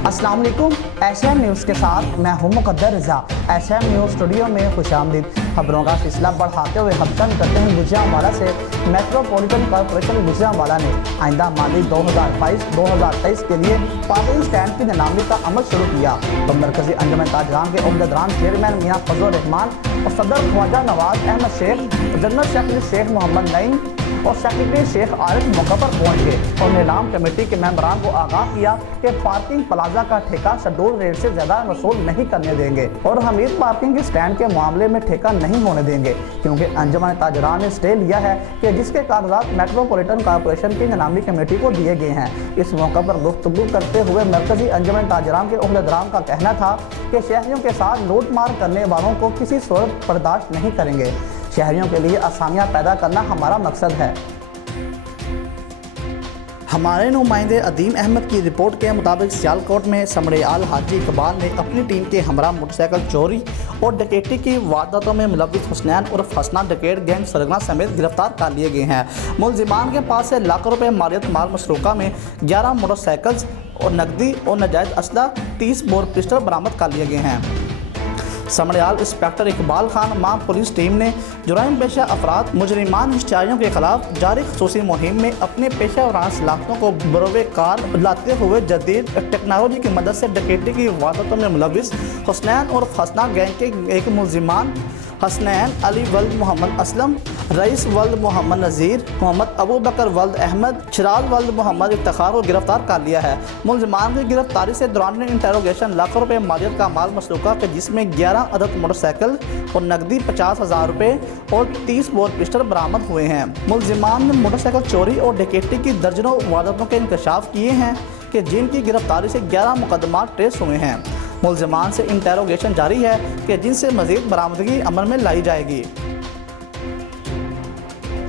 अस्सलाम वालेकुम। एशएम न्यूज़ के साथ मैं हूं मुकद्दर रज़ा। एशएम न्यूज़ स्टूडियो में खुशामदीद। खबरों का सिलसिला बढ़ाते हुए हम चर्चा करते हैं गुजरांवाला से। मेट्रोपॉलिटन कॉर्पोरेशन गुजरांवाला ने आइंदा माली 2022-2023 के लिए पार्किंग स्टैंड की नीलामी का अमल शुरू किया। तो मरकजी अंजुमन ताजरान के उम्मीदवार चेयरमैन मियां फजल रहमान और सदर ख्वाजा नवाज अहमद शेख, जनरल सेक्रेटरी शेख मोहम्मद नईम और सेक्रेटरी शेख आरिफ मौके पर पहुंच गए और नीलाम कमेटी के मेंबरान को आगाह किया कि पार्किंग प्लाजा का ठेका शेड्यूल रेट से ज्यादा वसूल नहीं करने देंगे और हमीद पार्किंग स्टैंड के मामले में ठेका नहीं होने देंगे, क्योंकि अंजुमन ताजरान ने स्टे लिया है कि जिसके कागजात मेट्रोपॉलिटन कॉर्पोरेशन की नीलामी कमेटी को दिए गए हैं। इस मौके पर गुफ्तगू करते हुए मरकजी अंजुमन ताजरान के उम्मीदवार का कहना था कि शहरियों के साथ लूट मार करने वालों को किसी सूरत बर्दाश्त नहीं करेंगे। शहरियों के लिए आसानियां पैदा करना हमारा मकसद है। हमारे नुमाइंदे अदीम अहमद की रिपोर्ट के मुताबिक सियालकोट में समड़ियाल हाजी इकबाल ने अपनी टीम के हमरा मोटरसाइकिल चोरी और डकैती की वारदातों में मुलव्विस हुसनैन और हसना डकैत गैंग सरगना समेत गिरफ्तार कर लिए गए हैं। मुलजिमान के पास से लाखों रुपए मालियत माल मसरूका में 11 मोटरसाइकिल्स और नकदी और नाजायज असला 30 बोर पिस्टल बरामद कर लिए गए हैं। समड़ियाल इंस्पेक्टर इकबाल खान मां पुलिस टीम ने जुराइम पेशा अफराद मुजरिमान इश्तिहारियों के खिलाफ जारी खसूसी मुहिम में अपने पेशा वराना सलाखतों को बरोवे कार लाते हुए जदीद टेक्नोलॉजी की मदद से डकैती की वारदातों में मुलव्विस हुसनैन और हसना गैंग के एक मुलजिमान हसनैन अली वल्द मोहम्मद असलम, रईस वल्द मोहम्मद नज़ीर, मोहम्मद अबू बकर वल्द अहमद, शराज वल्द मोहम्मद इफ्तिखार को गिरफ्तार कर लिया है। मुलजिमान की गिरफ्तारी से दौरान इंटेरोगेशन लाखों रुपए मालियत का माल मसरूका के जिसमें 11 अदद मोटरसाइकिल और नकदी 50,000 रुपये और 30 बोर पिस्टल बरामद हुए हैं। मुलजिमान ने मोटरसाइकिल चोरी और डकैती की दर्जनों वारदातों के इंकशाफ किए हैं कि जिनकी गिरफ्तारी से 11 मुकदमा ट्रेस हुए हैं। मुलजिमान से इंटेरोगेशन जारी है कि जिनसे मजीद बरामदगी अमल में लाई जाएगी।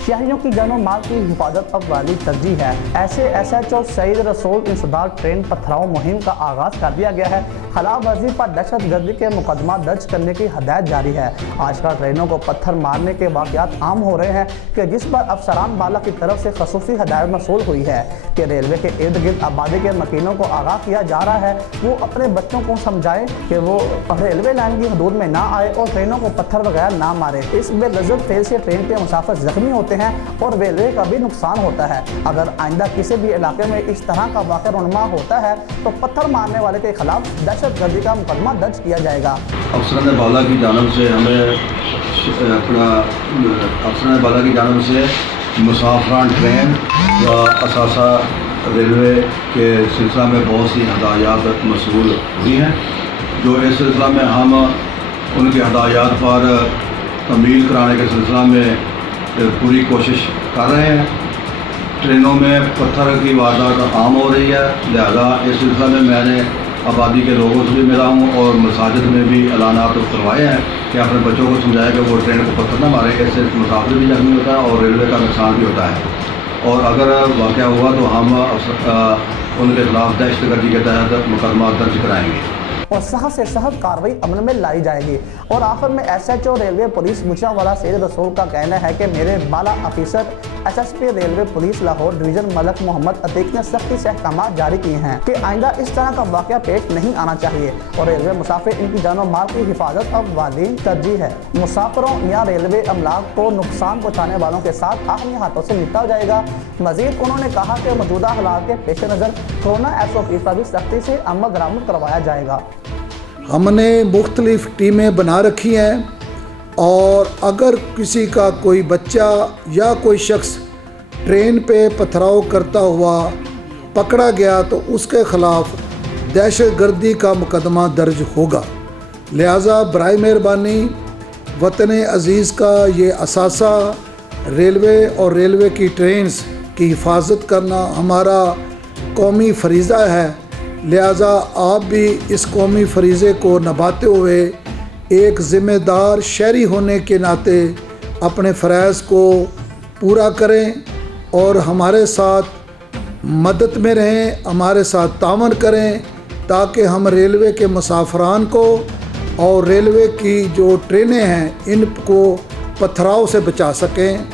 शहरियों की जान और माल की हिफाजत अब वाली तरजीह है। ऐसे SHO सईद रसूल इंसदार ट्रेन पथराव मुहिम का आगाज कर दिया गया है। खिलाफ वर्जी पर दहशत गर्दी के मुकदमा दर्ज करने की हदायत जारी है। आजकल ट्रेनों को पत्थर मारने के वाक़यात आम हो रहे हैं कि जिस पर अफसरान बाला की तरफ से खसूसी हदायत मसूल हुई है कि रेलवे के इर्द गिर्द आबादी के मकीनों को आगाह किया जा रहा है वो अपने बच्चों को समझाएं कि वो रेलवे लाइन की हदूद में ना आए और ट्रेनों को पत्थर वगैरह ना मारे। इस बेलज़्ज़त फेल से ट्रेन के मुसाफिर जख्मी होते हैं और रेलवे का भी नुकसान होता है। अगर आइंदा किसी भी इलाके में इस तरह का वाक़या रुनमा होता है तो पत्थर मारने वाले के खिलाफ दहशत गर्दी का मुकदमा दर्ज किया जाएगा। अफसरान बाला की जानब से हमें मुसाफरान ट्रेन व असासा रेलवे के सिलसिला में बहुत सी हदायत मसूल हुई हैं, जो इस सिलसिला में हम उनकी हदायत पर तमील कराने के सिलसिला में पूरी कोशिश कर रहे हैं। ट्रेनों में पत्थर की वारदात आम हो रही है, लिहाजा इस सिलसिला में मैंने आबादी के लोगों से भी मिला हूँ और मसाजिद में भी ऐलानात करवाए हैं कि अपने बच्चों को समझाएं कि वो ट्रेन को पत्थर न मारे। इससे मुसाफिर भी जख्मी होता है और रेलवे का नुकसान भी होता है। और अगर वाक़या हुआ तो हम उनके खिलाफ दहशतगर्दी के तहत मुकदमा दर्ज कराएंगे और सख्त से सख्त कार्रवाई अमल में लाई जाएगी। और आखिर में SHO railway police Gujranwala Saeed Rasool का कहना है कि मेरे बाला officer SSP railway police Lahore division Malik Muhammad Atiq ने सख्ती से अहकाम जारी किए हैं कि आइंदा इस तरह का वाक़या पेश नहीं आना चाहिए और रेलवे मुसाफिर इनकी जान और माल की हिफाजत अब वाली तरजीह है। मुसाफिरों या रेलवे अमलाक को नुकसान पहुँचाने वालों के साथ आखिरी हाथों से निपटा जाएगा। मजीद उन्होंने कहा कि मौजूदा हालात के पेश नज़र कोरोना SOP पर भी सख्ती से अमल दरामद करवाया जाएगा। हमने मुख्तलिफ टीमें बना रखी हैं और अगर किसी का कोई बच्चा या कोई शख्स ट्रेन पे पथराव करता हुआ पकड़ा गया तो उसके ख़िलाफ़ दहशतगर्दी का मुकदमा दर्ज होगा। लिहाजा बराए मेहरबानी वतन अज़ीज़ का ये असासा रेलवे और रेलवे की ट्रेन्स की हिफाजत करना हमारा कौमी फ़रीज़ा है। लिहाजा आप भी इस कौमी फ़रीज़े को निभाते हुए एक ज़िम्मेदार शहरी होने के नाते अपने फ़रज़ को पूरा करें और हमारे साथ मदद में रहें, हमारे साथ तावन करें ताकि हम रेलवे के मुसाफरान को और रेलवे की जो ट्रेनें हैं इनको पथराव से बचा सकें।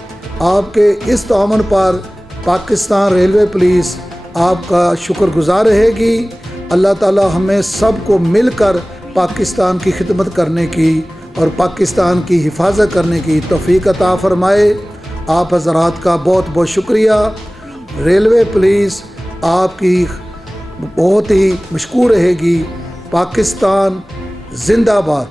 आपके इस तावन पर पाकिस्तान रेलवे पुलिस आपका शुक्रगुजार रहेगी اللہ تعالی ہمیں سب کو مل کر پاکستان کی خدمت کرنے کی اور پاکستان کی حفاظت کرنے کی توفیق عطا فرمائے۔ آپ حضرات کا بہت بہت شکریہ۔ ریلوے پولیس آپ کی بہت ہی مشکور رہے گی۔ پاکستان زندہ باد۔